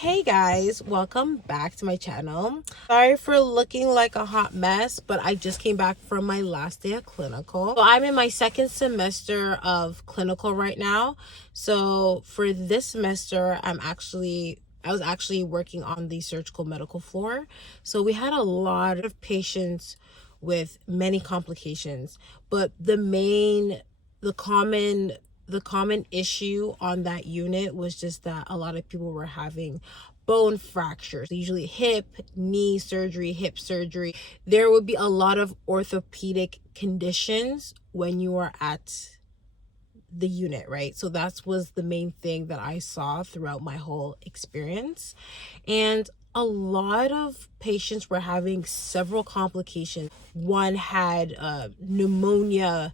Hey guys, welcome back to my channel. Sorry for looking like a hot mess, but I just came back from my last day of clinical. So I'm in my second semester of clinical right now. So for this semester, I was actually working on the surgical medical floor. So we had a lot of patients with many complications, but the common issue on that unit was just that a lot of people were having bone fractures, usually hip, knee surgery, hip surgery. There would be a lot of orthopedic conditions when you are at the unit, right? So that was the main thing that I saw throughout my whole experience. And a lot of patients were having several complications. One had pneumonia,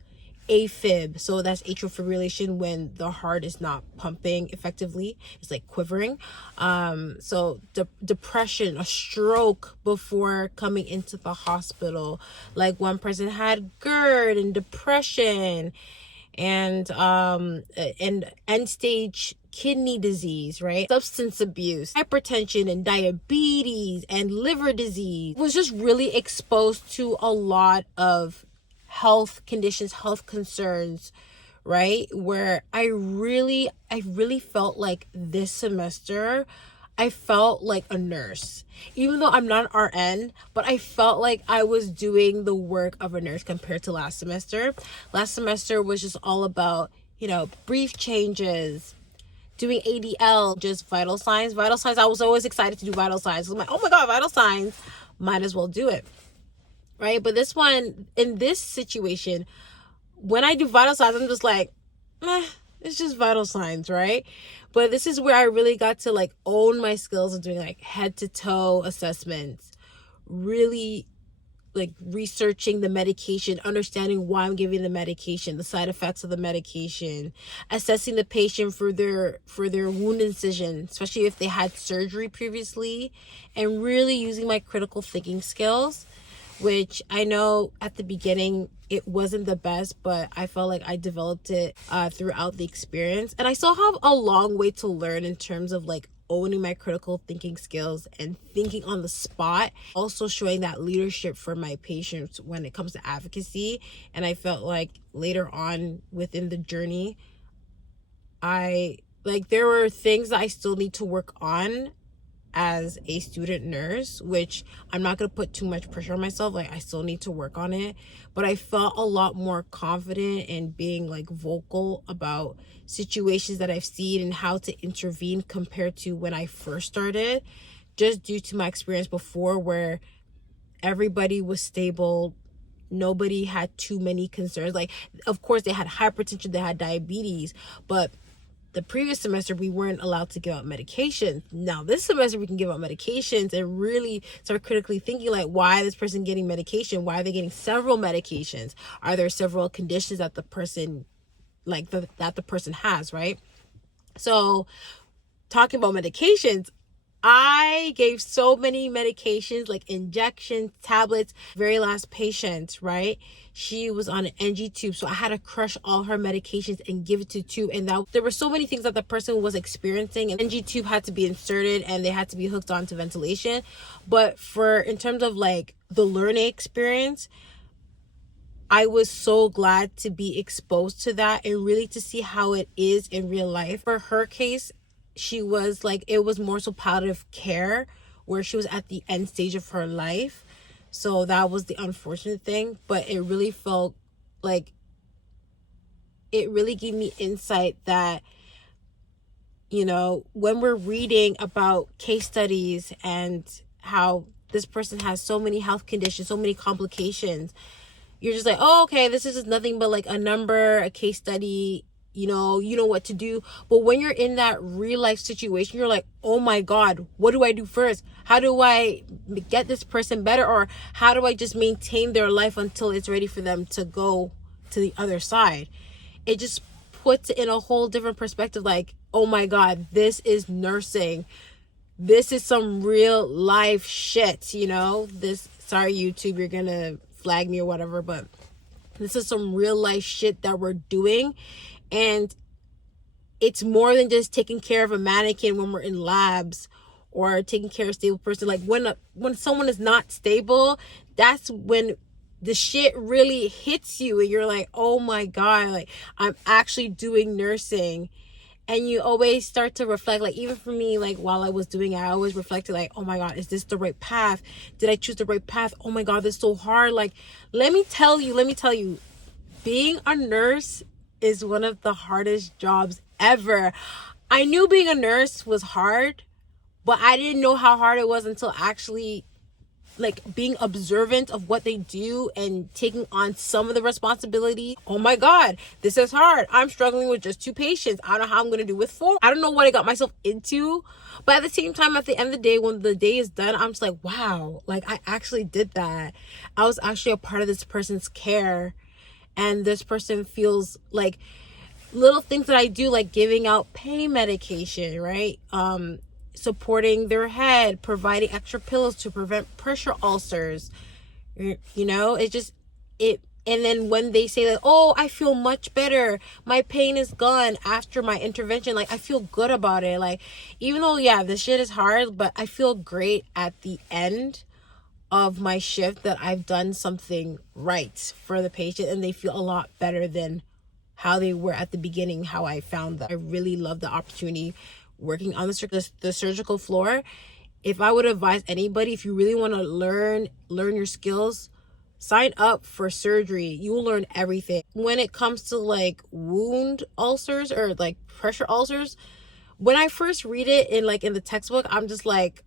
AFib, so that's atrial fibrillation when the heart is not pumping effectively, it's like quivering. So depression, a stroke before coming into the hospital. Like one person had GERD and depression, and end stage kidney disease, right? Substance abuse, hypertension and diabetes and liver disease. Was just really exposed to a lot of health conditions, health concerns, right? Where I really felt like this semester I felt like a nurse. Even though I'm not an RN, but I felt like I was doing the work of a nurse compared to last semester. Last semester was just all about, brief changes, doing ADL, just vital signs. Vital signs, I was always excited to do vital signs. I'm like, oh my God, vital signs, might as well do it, right? But this one, in this situation, when I do vital signs, I'm just like, it's just vital signs, right? But this is where I really got to own my skills of doing head to toe assessments, really researching the medication, understanding why I'm giving the medication, the side effects of the medication, assessing the patient for their wound incision, especially if they had surgery previously, and really using my critical thinking skills, which I know at the beginning it wasn't the best, but I felt like I developed it throughout the experience. And I still have a long way to learn in terms of owning my critical thinking skills and thinking on the spot. Also showing that leadership for my patients when it comes to advocacy. And I felt like later on within the journey, there were things that I still need to work on as a student nurse, which I'm not going to put too much pressure on myself. I still need to work on it, but I felt a lot more confident in being vocal about situations that I've seen and how to intervene compared to when I first started, just due to my experience before where everybody was stable. Nobody had too many concerns. Of course they had hypertension, they had diabetes, but the previous semester we weren't allowed to give out medications. Now this semester we can give out medications and really start critically thinking why is this person getting medication? Why are they getting several medications? Are there several conditions that the person that the person has, right? So talking about medications, I gave so many medications, injections, tablets. Very last patient, right? She was on an NG tube, so I had to crush all her medications and give it to tube. And there were so many things that the person was experiencing. An NG tube had to be inserted and they had to be hooked onto ventilation. But in terms of the learning experience, I was so glad to be exposed to that and really to see how it is in real life. For her case, she was it was more so palliative care where she was at the end stage of her life. So that was the unfortunate thing, but it really felt it really gave me insight that, when we're reading about case studies and how this person has so many health conditions, so many complications, you're just oh, okay, this is just nothing but a number, a case study, you know what to do. But when you're in that real life situation, you're oh my God, what do I do first? How do I get this person better? Or how do I just maintain their life until it's ready for them to go to the other side? It just puts it in a whole different perspective. Oh my God, this is nursing. This is some real life shit, sorry YouTube, you're gonna flag me or whatever, but this is some real life shit that we're doing. And it's more than just taking care of a mannequin when we're in labs or taking care of a stable person. Like when someone is not stable, that's when the shit really hits you and you're like, oh my God, like I'm actually doing nursing. And you always start to reflect, like even for me, like while I was doing it, I always reflected like, oh my God, is this the right path? Did I choose the right path? Oh my God, this is so hard. Like, let me tell you, being a nurse is one of the hardest jobs ever. I knew being a nurse was hard, but I didn't know how hard it was until actually like being observant of what they do and taking on some of the responsibility. Oh my God, this is hard. I'm struggling with just 2 patients. I don't know how I'm going to do with 4. I don't know what I got myself into. But at the same time, at the end of the day, when the day is done, I'm just like, wow, like I actually did that. I was actually a part of this person's care. And this person feels like little things that I do, like giving out pain medication, right? Supporting their head, providing extra pillows to prevent pressure ulcers. You know, and then when they say like, oh, I feel much better, my pain is gone after my intervention, like I feel good about it. Like, even though, yeah, this shit is hard, but I feel great at the end of my shift that I've done something right for the patient, and they feel a lot better than how they were at the beginning, how I found them. I really love the opportunity working on the surgical floor. If I would advise anybody, if you really want to learn your skills, sign up for surgery. You will learn everything. When it comes to like wound ulcers or like pressure ulcers, when I first read it in the textbook, I'm just like,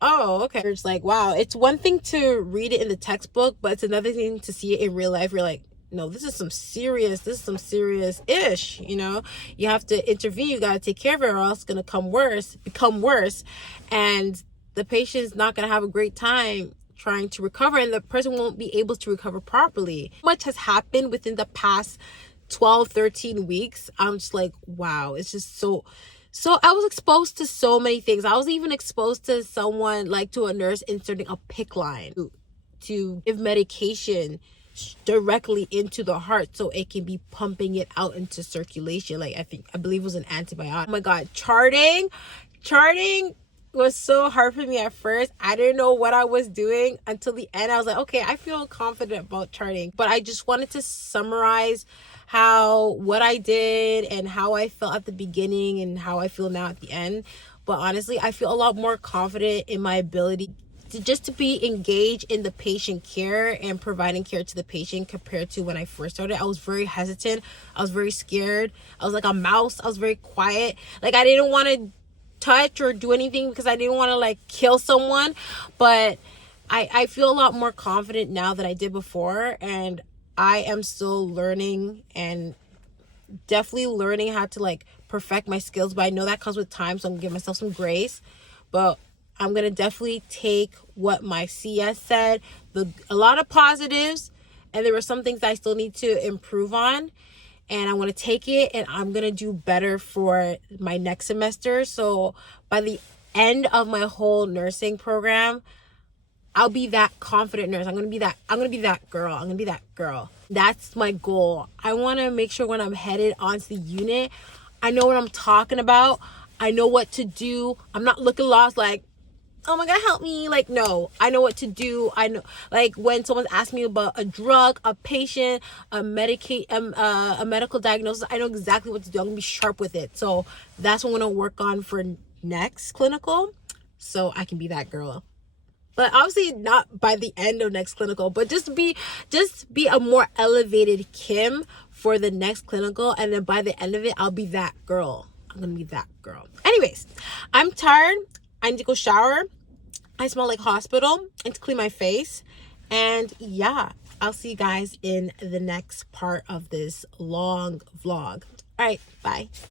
oh, okay. It's like, wow, it's one thing to read it in the textbook, but it's another thing to see it in real life. You're like, no, this is some serious ish, you know. You have to intervene, you got to take care of it, or else it's going to become worse, and the patient's not going to have a great time trying to recover, and the person won't be able to recover properly. Much has happened within the past 12-13 weeks. I'm just like, wow, it's just so I was exposed to so many things. I was even exposed to someone, like to a nurse inserting a PICC line to give medication directly into the heart so it can be pumping it out into circulation. Like I believe it was an antibiotic. Oh my God, charting was so hard for me at first. I didn't know what I was doing until the end. I was like, okay, I feel confident about charting. But I just wanted to summarize what I did and how I felt at the beginning and how I feel now at the end. But honestly, I feel a lot more confident in my ability to be engaged in the patient care and providing care to the patient compared to when I first started. I was very hesitant. I was very scared. I was like a mouse. I was very quiet. Like, I didn't want to touch or do anything because I didn't want to like kill someone. But I feel a lot more confident now than I did before, and I am still learning and definitely learning how to like perfect my skills, but I know that comes with time, so I'm gonna give myself some grace. But I'm gonna definitely take what my CS said, a lot of positives, and there were some things I still need to improve on, and I'm gonna take it and I'm gonna do better for my next semester. So by the end of my whole nursing program, I'll be that confident nurse. I'm gonna be that girl. That's my goal. I want to make sure when I'm headed onto the unit, I know what I'm talking about. I know what to do. I'm not looking lost like, oh my God, help me. Like, no, I know what to do. I know, like, when someone's asking me about a drug, a patient, a medical diagnosis, I know exactly what to do. I'm gonna be sharp with it. So that's what I'm gonna work on for next clinical, so I can be that girl. But obviously not by the end of next clinical, but just be a more elevated Kim for the next clinical, and then by the end of it, I'll be that girl. I'm gonna be that girl. Anyways, I'm tired. I need to go shower. I smell like hospital. I need to clean my face. And yeah, I'll see you guys in the next part of this long vlog. All right, bye.